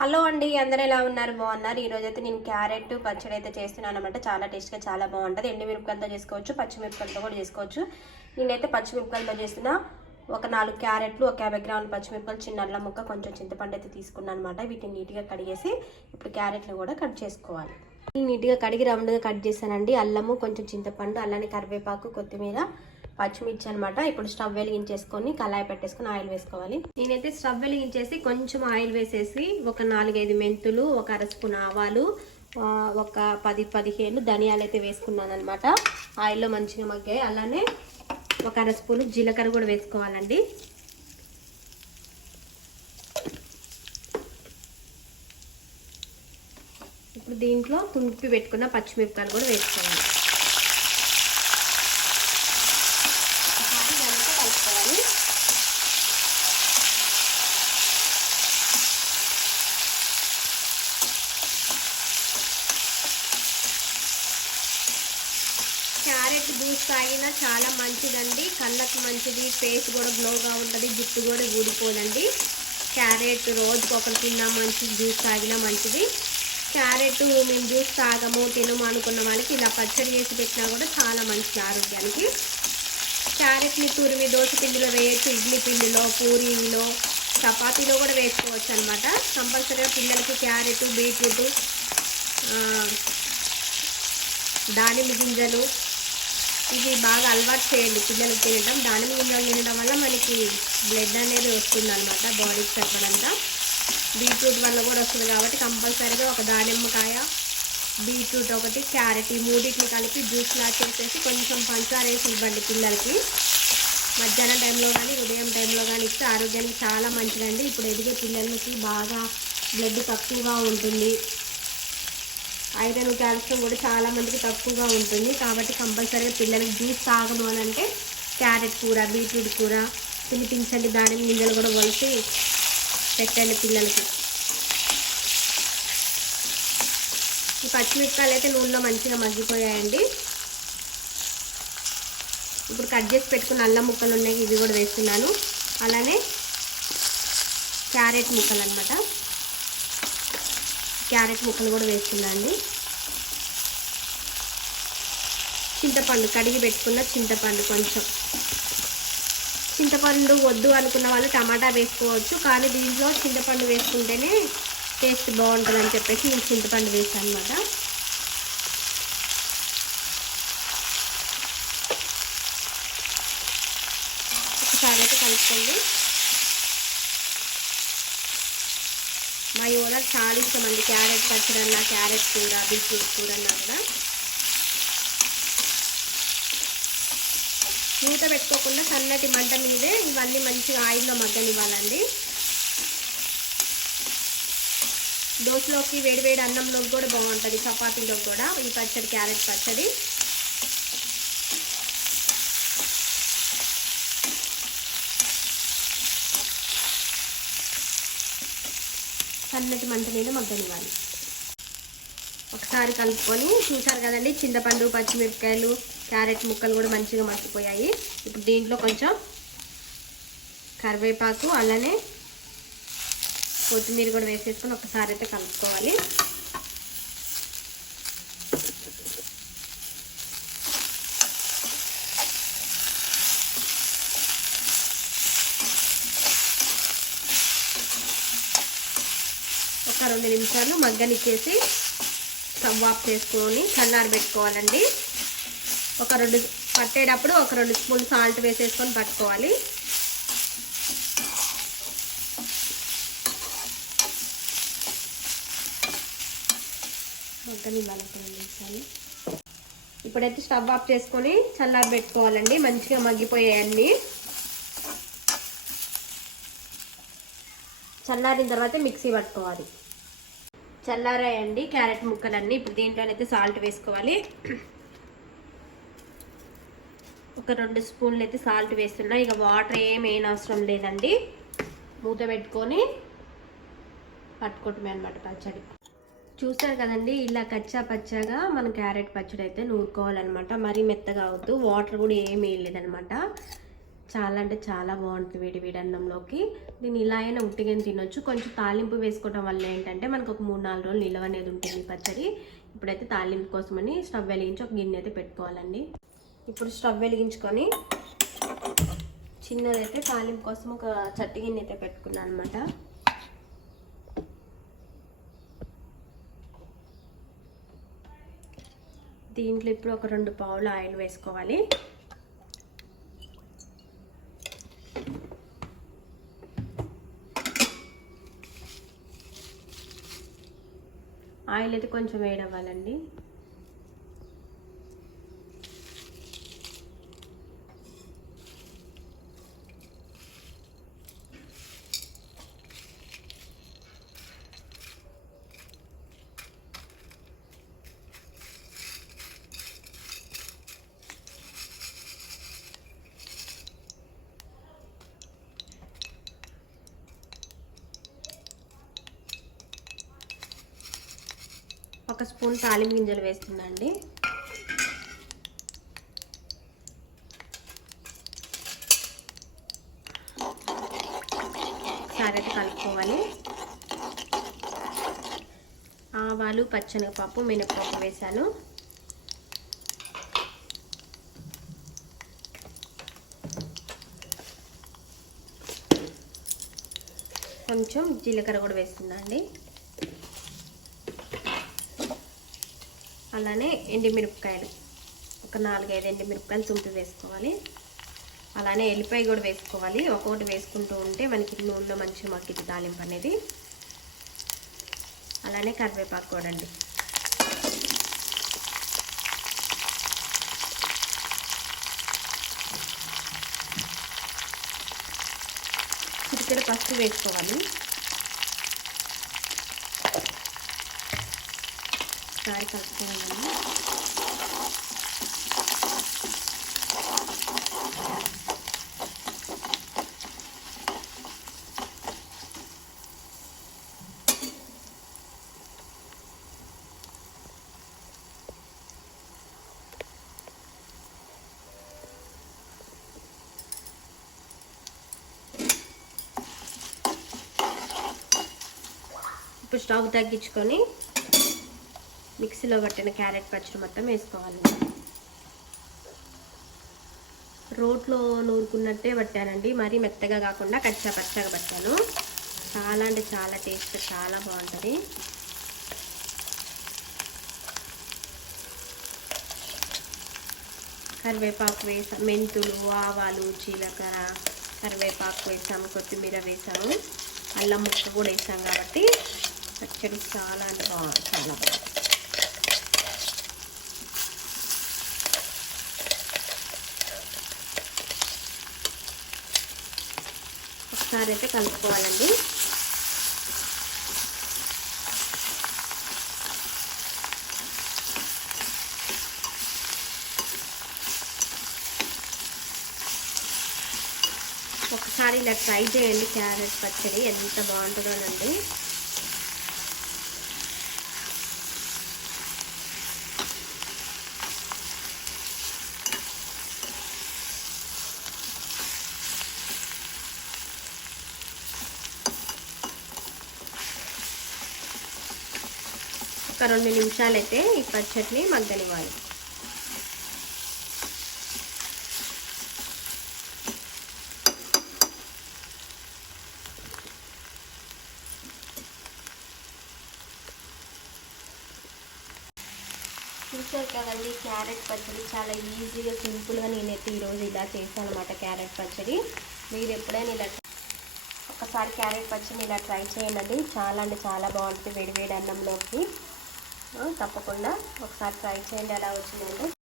Hello అండి అందరూ ఎలా ఉన్నారు? బాగున్నారు. ఈ రోజు అయితే నేను క్యారెట్ పచ్చడి అయితే చేస్తున్నాను అనమాట చాలా టేస్ట్గా చాలా బాగుంటుంది. ఎండుమిరపకాయలతో చేసుకోవచ్చు పచ్చిమిరపకాయలతో కూడా చేసుకోవచ్చు. నేనైతే పచ్చిమిరపకాయలతో చేసిన ఒక నాలుగు క్యారెట్లు ఒక యాభై గ్రాముల పచ్చిమిరపకాయలు చిన్న అల్లం ముక్క కొంచెం చింతపండు అయితే తీసుకున్నాను అనమాట వీటిని నీట్గా కడిగేసి ఇప్పుడు క్యారెట్లు కూడా కట్ చేసుకోవాలి. నీట్గా కడిగి రౌండ్గా కట్ చేశానండి. అల్లము కొంచెం చింతపండు అలానే కరివేపాకు కొత్తిమీర పచ్చిమిర్చి అనమాట ఇప్పుడు స్టవ్ వెలిగించేసుకొని కళాయి పెట్టేసుకొని ఆయిల్ వేసుకోవాలి. నేనైతే స్టవ్ వెలిగించేసి కొంచెం ఆయిల్ వేసేసి ఒక నాలుగైదు మెంతులు ఒక అర స్పూన్ ఆవాలు ఒక పది పదిహేను ధనియాలు అయితే వేసుకున్నాను అనమాట ఆయిల్లో మంచిగా మగ్గాయి. అలానే ఒక అర స్పూన్ జీలకర్ర కూడా వేసుకోవాలండి. ఇప్పుడు దీంట్లో తుంపి పెట్టుకున్న పచ్చిమిరపకాయలు కూడా వేసుకోవాలి ఒకసారి ఇదంతా కలుపుకోవాలి క్యారెట్ జ్యూస్ తాగినా చాలా మంచిదండి. కళ్ళకు మంచిది ఫేస్ కూడా గ్లోగా ఉంటుంది జుట్టు కూడా ఊడిపోదండి. క్యారెట్ రోజుకి ఒకటి తిన్నా మంచిది జ్యూస్ తాగినా మంచిది. క్యారెట్ మేము జ్యూస్ తాగము తినము అనుకున్న వాళ్ళకి ఇలా పచ్చడి చేసి పెట్టినా కూడా చాలా మంచిది ఆరోగ్యానికి. క్యారెట్ని తురిమి దోశ పిండిలో వేయచ్చు ఇడ్లీ పిండిలో పూరీలో చపాతీలో కూడా వేసుకోవచ్చు అనమాట కంపల్సరీగా పిల్లలకి క్యారెట్ బీట్రూట్ దానిమ్మ గింజలు ఇది బాగా అలవాటు చేయండి పిల్లలకి తినడం దానిమ్మ గింజలు తినడం వల్ల మనకి బ్లడ్ అనేది వస్తుంది అనమాట బాడీకి సరిపడంతా బీట్రూట్ వల్ల కూడా వస్తుంది కాబట్టి కంపల్సరీగా ఒక దానిమ్మకాయ బీట్రూట్ ఒకటి క్యారెట్ ఈ మూడింటిని కలిపి జ్యూస్ లా చేసేసి కొంచెం పంచదార వేసి ఇవ్వండి పిల్లలకి. మధ్యాహ్నం టైంలో కానీ ఉదయం టైంలో కానీ ఇస్తే ఆరోగ్యానికి చాలా మంచిదండి. ఇప్పుడు ఎదిగే పిల్లలకి బాగా బ్లడ్ తక్కువగా ఉంటుంది. ఐరన్ క్యాల్షియం కూడా చాలా మందికి తక్కువగా ఉంటుంది. కాబట్టి కంపల్సరీగా పిల్లలకి జ్యూస్ తాగను అని అంటే క్యారెట్ కూర బీట్రూట్ కూర తినిపించండి. దానిమ్మ గింజలు కూడా కలిసి పెట్టండి పిల్లలకి. ఈ పచ్చిమిరపకాయలు అయితే నూనెలో మంచిగా మగ్గిపోయాయండి. ఇప్పుడు కట్ చేసి పెట్టుకున్న అల్లం ముక్కలు ఉన్నాయి ఇవి కూడా వేస్తున్నాను. అలానే క్యారెట్ ముక్కలు అనమాట క్యారెట్ ముక్కలు కూడా వేస్తున్నా చింతపండు కడిగి పెట్టుకున్న చింతపండు కొంచెం. చింతపండు వద్దు అనుకున్న వాళ్ళు టమాటా వేసుకోవచ్చు కానీ దీంట్లో చింతపండు వేసుకుంటేనే టేస్ట్ బాగుంటుంది అని చెప్పేసి నేను చింతపండు వేసాను అనమాట ఒకసారి అయితే కలుపుకోండి. మా యువత చాలా ఇష్టం అండి. క్యారెట్ పచ్చడి అన్న క్యారెట్ కూర బీట్రూట్ కూర అన్నా కూడా. మూత పెట్టుకోకుండా సన్నటి మంట మీదే ఇవన్నీ మంచిగా ఆయిల్లో మగ్గనివ్వాలండి. దోశలోకి వేడివేడి అన్నంలోకి కూడా బాగుంటుంది. చపాతీలోకి కూడా ఈ పచ్చడి క్యారెట్ పచ్చడి. సన్నటి మంట మీద మగ్గనివ్వాలి. ఒకసారి కలుపుకొని చూసారు కదండి చింతపండు పచ్చిమిరపకాయలు క్యారెట్ ముక్కలు కూడా మంచిగా మర్చిపోయాయి ఇప్పుడు దీంట్లో కొంచెం కరివేపాకు అలానే కొత్తిమీర కూడా వేసేసుకొని ఒకసారి అయితే కలుపుకోవాలి ఒక రెండు నిమిషాలు మగ్గనిచ్చేసి స్టవ్ ఆఫ్ చేసుకొని చల్లారి పెట్టుకోవాలండి. ఒక రెండు పట్టేటప్పుడు ఒక రెండు స్పూన్ సాల్ట్ వేసేసుకొని పట్టుకోవాలి. మగ్గనివ్వాలి ఇప్పుడైతే స్టవ్ ఆఫ్ చేసుకొని చల్లారి పెట్టుకోవాలండి. మంచిగా మగ్గిపోయాయి అన్నీ చల్లారిన తర్వాత మిక్సీ పట్టుకోవాలి. చల్లారాయండి క్యారెట్ ముక్కలన్నీ. ఇప్పుడు దీంట్లోనైతే సాల్ట్ వేసుకోవాలి. ఒక రెండు స్పూన్లు అయితే సాల్ట్ వేస్తున్నా. ఇక వాటర్ ఏమేం అవసరం లేదండి. మూత పెట్టుకొని పట్టుకుంటుమే అనమాట పచ్చడి. చూస్తారు కదండి ఇలా కచ్చా పచ్చాగా మనం క్యారెట్ పచ్చడి అయితే నూరుకోవాలన్నమాట. మరీ మెత్తగా అవుతూ వాటర్ కూడా ఏమీ వేయలేదనమాట చాలా అంటే చాలా బాగుంటుంది వేడి వేడి అన్నంలోకి. దీన్ని ఇలా అయినా ఉట్టిగా తినొచ్చు. కొంచెం తాలింపు వేసుకోవడం వల్ల ఏంటంటే మనకు ఒక మూడు నాలుగు రోజులు నిలవ అనేది ఉంటుంది పచ్చడి. ఇప్పుడైతే తాలింపు కోసమని స్టవ్ వెలిగించి ఒక గిన్నె అయితే పెట్టుకోవాలండి. ఇప్పుడు స్టవ్ వెలిగించుకొని చిన్నదైతే తాలింపు కోసం ఒక చట్టి గిన్నె అయితే పెట్టుకున్నాను అనమాట దీంట్లో ఇప్పుడు ఒక రెండు పావులు ఆయిల్ వేసుకోవాలి. ఆయిల్ అయితే కొంచెం వేడవ్వాలండి ఒక స్పూన్ తాలింపు గింజలు వేస్తుందండి క్యారెట్ కలుపుకోవాలి. ఆవాలు పచ్చనగపప్పు మినప్పప్పు వేశాను కొంచెం జీలకర్ర కూడా వేస్తుందండి అలానే ఎండిమిరపకాయలు. ఒక నాలుగైదు ఎండిమిరపకాయలు తుంపి వేసుకోవాలి. అలానే ఎల్లిపాయ కూడా వేసుకోవాలి. ఒక్కొక్కటి వేసుకుంటూ ఉంటే మనకి నూనెలో మంచిగా మక్కింది తాలింపు అనేది. అలానే కరివేపాకు కూడా అండి. చిటికెడ పసుపు వేసుకోవాలి. ఒకసారి కలుపుకోవాలండి ఇప్పుడు స్టవ్ తగ్గించుకొని మిక్సీలో పట్టిన క్యారెట్ పచ్చడి మొత్తం వేసుకోవాలి. రోట్లో నూరుకున్నట్టే పట్టానండి. మరీ మెత్తగా కాకుండా కచ్చా పచ్చగా పట్టాను. చాలా అంటే చాలా టేస్ట్ చాలా బాగుంటుంది. కరివేపాకు వేసాం మెంతులు ఆవాలు జీలకర్ర కరివేపాకు వేసాము కొత్తిమీర వేసాము. అల్లం ముక్క కూడా వేసాం కాబట్టి పచ్చడి చాలా అంటే బాగుంది. చాలా బాగుంది. ఒకసారి అయితే కలుపుకోవాలండి. ఒకసారి ఇలా ట్రై చేయండి క్యారెట్ పచ్చడి ఎంత బాగుంటుందోనండి ఒక రెండు నిమిషాలైతే ఈ పచ్చడిని మగ్గనివ్వాలి. చూసారు కదండి క్యారెట్ పచ్చడి చాలా ఈజీగా సింపుల్గా నేనైతే ఈరోజు ఇలా చేశాను అనమాట క్యారెట్ పచ్చడి. మీరు ఎప్పుడైనా ఇలా ఒకసారి క్యారెట్ పచ్చడిని ఇలా ట్రై చేయండి. చాలా అంటే చాలా బాగుంటుంది వేడి వేడి అన్నంలోకి. తప్పకుండా. ఒకసారి ట్రై చేయండి. ఎలా వచ్చిందంటే